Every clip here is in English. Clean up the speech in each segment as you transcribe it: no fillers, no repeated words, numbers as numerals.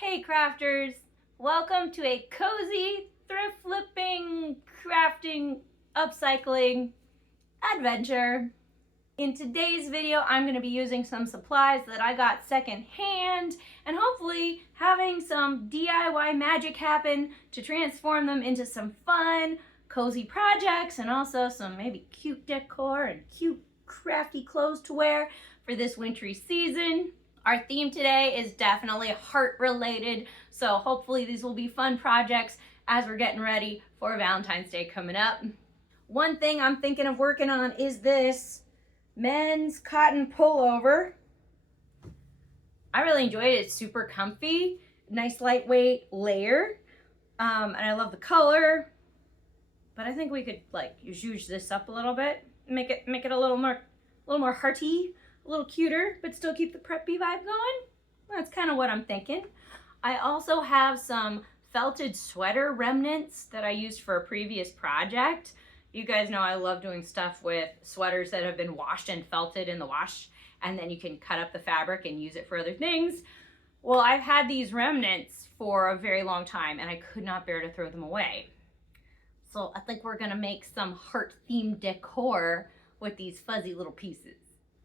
Hey crafters, welcome to a cozy thrift flipping, crafting, upcycling adventure. In today's video, I'm going to be using some supplies that I got secondhand and hopefully having some DIY magic happen to transform them into some fun, cozy projects and also some maybe cute decor and cute crafty clothes to wear for this wintry season. Our theme today is definitely heart related, so hopefully these will be fun projects as we're getting ready for Valentine's Day coming up. One thing I'm thinking of working on is this men's cotton pullover. I really enjoyed it. It's super comfy, nice lightweight layer, and I love the color. But I think we could like zhuzh this up a little bit, make it a little more hearty, a little cuter, but still keep the preppy vibe going. That's kind of what I'm thinking. I also have some felted sweater remnants that I used for a previous project. You guys know I love doing stuff with sweaters that have been washed and felted in the wash, and then you can cut up the fabric and use it for other things. Well, I've had these remnants for a very long time and I could not bear to throw them away. So I think we're gonna make some heart-themed decor with these fuzzy little pieces.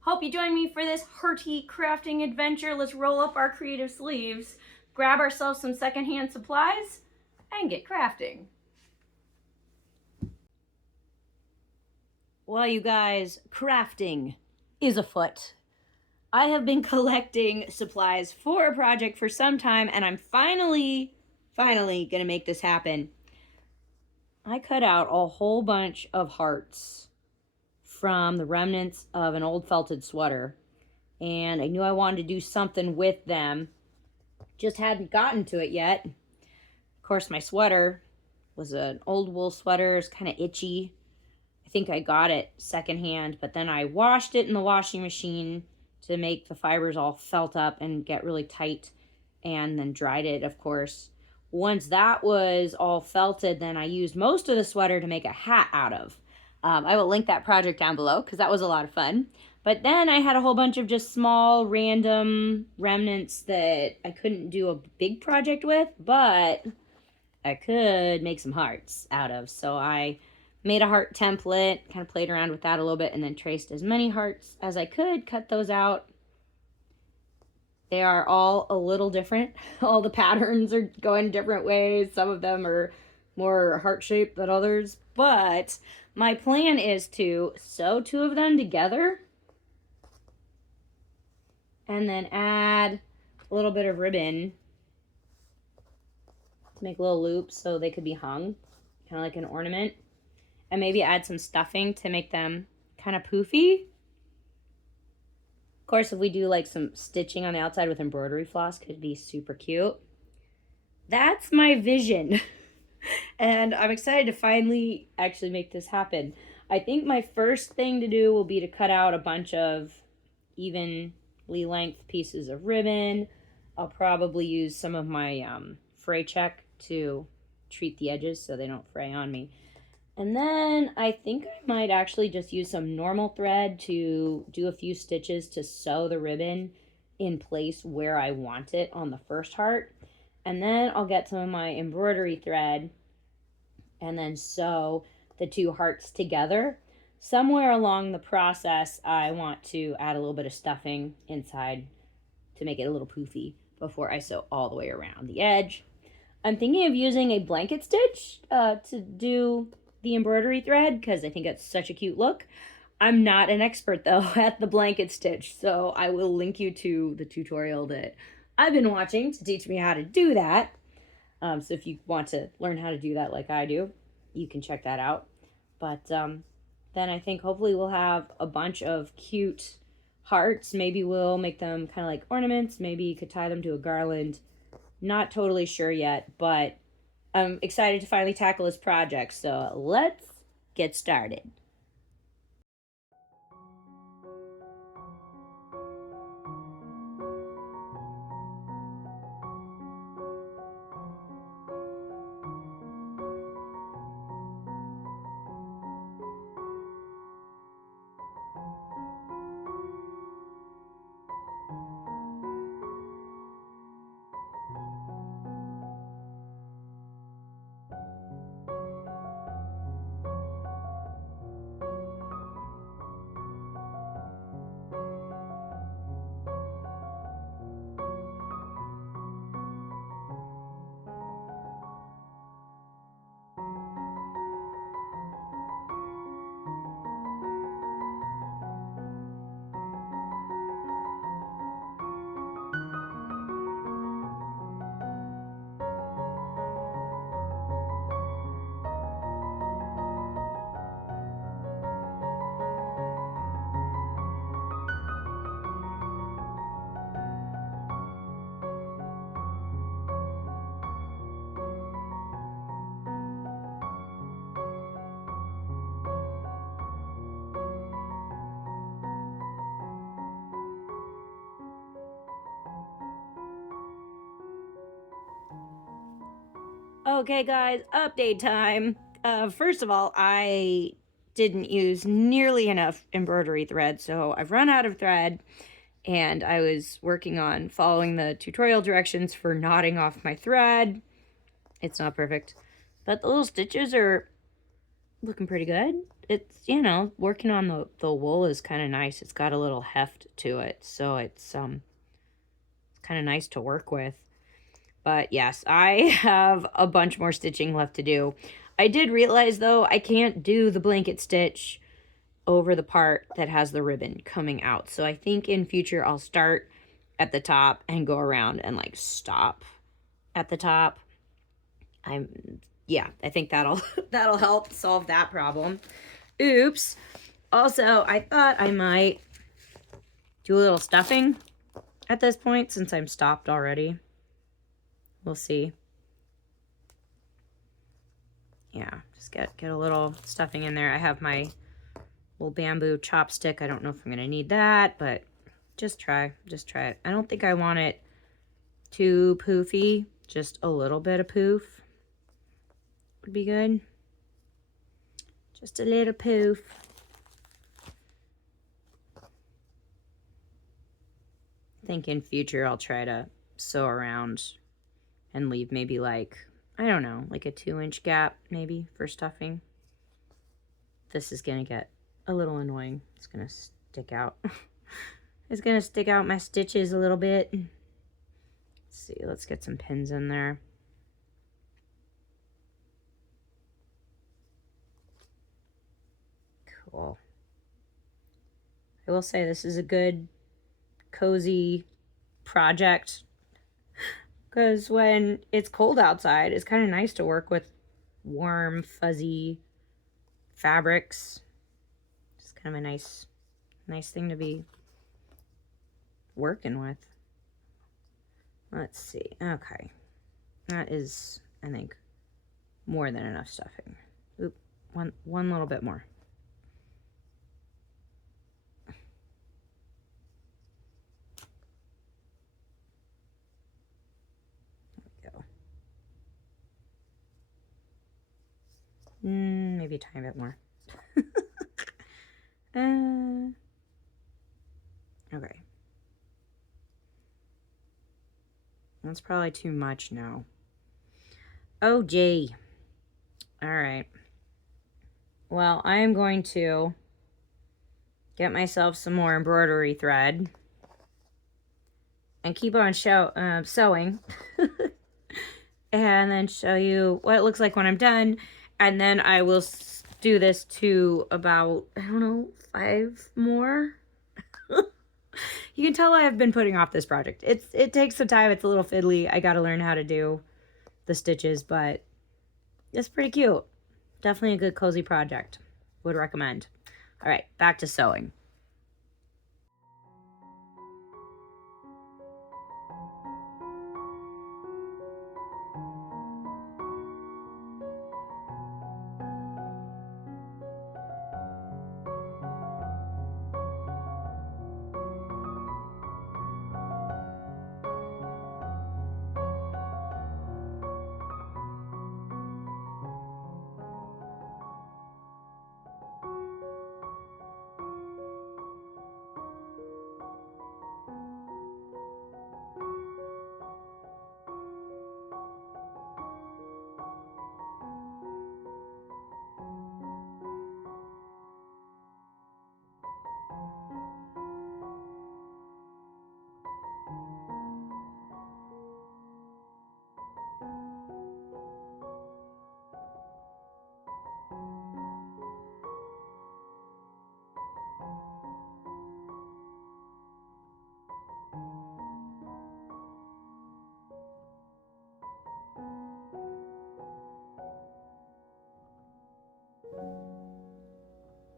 Hope you join me for this hearty crafting adventure. Let's roll up our creative sleeves, grab ourselves some secondhand supplies, and get crafting. Well, you guys, crafting is afoot. I have been collecting supplies for a project for some time, and I'm finally gonna make this happen. I cut out a whole bunch of hearts from the remnants of an old felted sweater, and I knew I wanted to do something with them, just hadn't gotten to it yet. Of course, my sweater was an old wool sweater. It's kind of itchy. I think I got it secondhand, but then I washed it in the washing machine to make the fibers all felt up and get really tight, and then dried it, of course. Once that was all felted, then I used most of the sweater to make a hat out of. I will link that project down below because that was a lot of fun. But then I had a whole bunch of just small random remnants that I couldn't do a big project with, but I could make some hearts out of. So I made a heart template, kind of played around with that a little bit, and then traced as many hearts as I could, cut those out. They are all a little different. All the patterns are going different ways. Some of them are more heart-shaped than others, but my plan is to sew two of them together and then add a little bit of ribbon, make little loops so they could be hung, kind of like an ornament, and maybe add some stuffing to make them kind of poofy. Of course, if we do like some stitching on the outside with embroidery floss, could be super cute. That's my vision. And I'm excited to finally actually make this happen. I think my first thing to do will be to cut out a bunch of evenly length pieces of ribbon. I'll probably use some of my fray check to treat the edges so they don't fray on me. And then I think I might actually just use some normal thread to do a few stitches to sew the ribbon in place where I want it on the first heart. And then I'll get some of my embroidery thread and then sew the two hearts together. Somewhere along the process, I want to add a little bit of stuffing inside to make it a little poofy before I sew all the way around the edge. I'm thinking of using a blanket stitch to do the embroidery thread because I think it's such a cute look. I'm not an expert though at the blanket stitch, so I will link you to the tutorial that I've been watching to teach me how to do that. So if you want to learn how to do that like I do, you can check that out. But then I think hopefully we'll have a bunch of cute hearts. Maybe we'll make them kind of like ornaments. Maybe you could tie them to a garland. Not totally sure yet, but I'm excited to finally tackle this project. So let's get started. Okay guys, update time. First of all, I didn't use nearly enough embroidery thread, so I've run out of thread, and I was working on following the tutorial directions for knotting off my thread. It's not perfect, but the little stitches are looking pretty good. It's, you know, working on the wool is kind of nice. It's got a little heft to it, so it's kind of nice to work with. But yes, I have a bunch more stitching left to do. I did realize, though, I can't do the blanket stitch over the part that has the ribbon coming out. So I think in future I'll start at the top and go around and like stop at the top. Yeah, I think that'll help solve that problem. Oops. Also, I thought I might do a little stuffing at this point since I'm stopped already. We'll see. Yeah, just get a little stuffing in there. I have my little bamboo chopstick. I don't know if I'm gonna need that, but just try it. I don't think I want it too poofy. Just a little bit of poof would be good. Just a little poof. I think in future I'll try to sew around and leave maybe like, I don't know, like a 2-inch gap maybe for stuffing. This is gonna get a little annoying. It's gonna stick out. It's gonna stick out my stitches a little bit. Let's see, let's get some pins in there. Cool. I will say this is a good, cozy project because when it's cold outside, it's kind of nice to work with warm, fuzzy fabrics. Just kind of a nice thing to be working with. Let's see. Okay. That is, I think, more than enough stuffing. Oop, one little bit more. Maybe a tiny bit more. Okay. That's probably too much now. Oh, gee. All right. Well, I am going to get myself some more embroidery thread and keep on sewing and then show you what it looks like when I'm done. And then I will do this to about, I don't know, 5 more. You can tell I've been putting off this project. It takes some time. It's a little fiddly. I got to learn how to do the stitches, but it's pretty cute. Definitely a good cozy project. Would recommend. All right, back to sewing.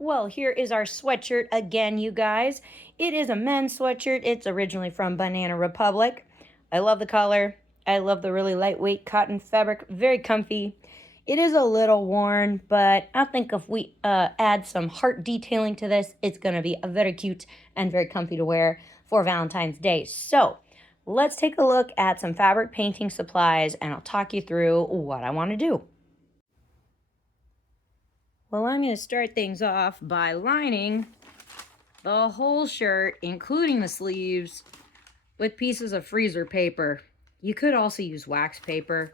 Well, here is our sweatshirt again, you guys. It is a men's sweatshirt. It's originally from Banana Republic. I love the color. I love the really lightweight cotton fabric. Very comfy. It is a little worn, but I think if we add some heart detailing to this, it's going to be very cute and very comfy to wear for Valentine's Day. So, let's take a look at some fabric painting supplies and I'll talk you through what I want to do. Well, I'm going to start things off by lining the whole shirt, including the sleeves, with pieces of freezer paper. You could also use wax paper.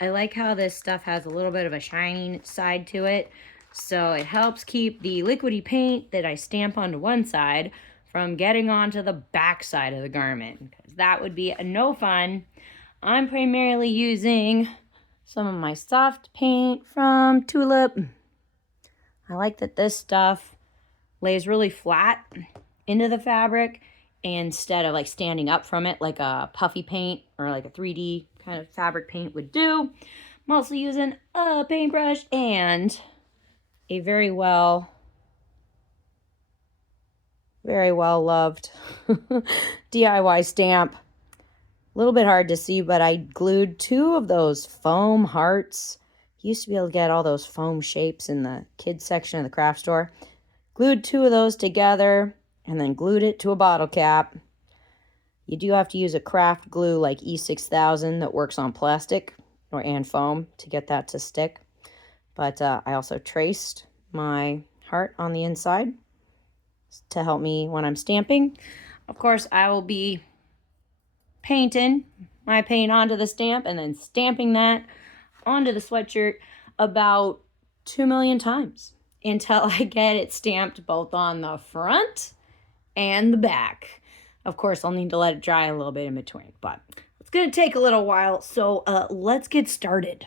I like how this stuff has a little bit of a shiny side to it, so it helps keep the liquidy paint that I stamp onto one side from getting onto the back side of the garment, because that would be no fun. I'm primarily using some of my soft paint from Tulip. I like that this stuff lays really flat into the fabric instead of like standing up from it like a puffy paint or like a 3D kind of fabric paint would do. I'm also using a paintbrush and a very well loved DIY stamp. A little bit hard to see, but I glued 2 of those foam hearts. Used to be able to get all those foam shapes in the kids section of the craft store. Glued 2 of those together and then glued it to a bottle cap. You do have to use a craft glue like E6000 that works on plastic and foam to get that to stick. But I also traced my heart on the inside to help me when I'm stamping. Of course, I will be painting my paint onto the stamp and then stamping that onto the sweatshirt about 2 million times until I get it stamped both on the front and the back. Of course, I'll need to let it dry a little bit in between, but it's going to take a little while, so let's get started.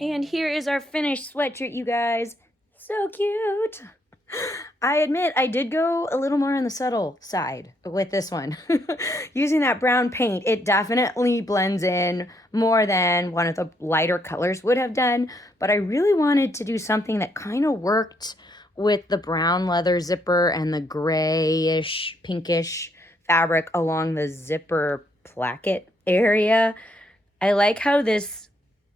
And here is our finished sweatshirt, you guys. So cute. I admit I did go a little more on the subtle side with this one. Using that brown paint, it definitely blends in more than one of the lighter colors would have done. But I really wanted to do something that kind of worked with the brown leather zipper and the grayish, pinkish fabric along the zipper placket area. I like how this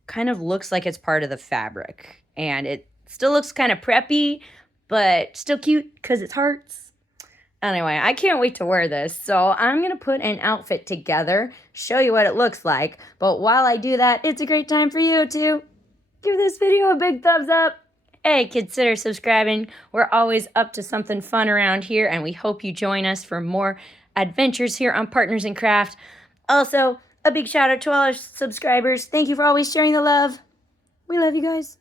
kind of looks like it's part of the fabric, and it still looks kind of preppy, but still cute because it's hearts. Anyway, I can't wait to wear this, so I'm gonna put an outfit together, show you what it looks like. But while I do that, it's a great time for you to give this video a big thumbs up. Hey, consider subscribing. We're always up to something fun around here, and we hope you join us for more adventures here on Partners in Craft. Also, a big shout out to all our subscribers. Thank you for always sharing the love. We love you guys.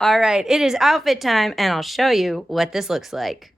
All right, it is outfit time, and I'll show you what this looks like.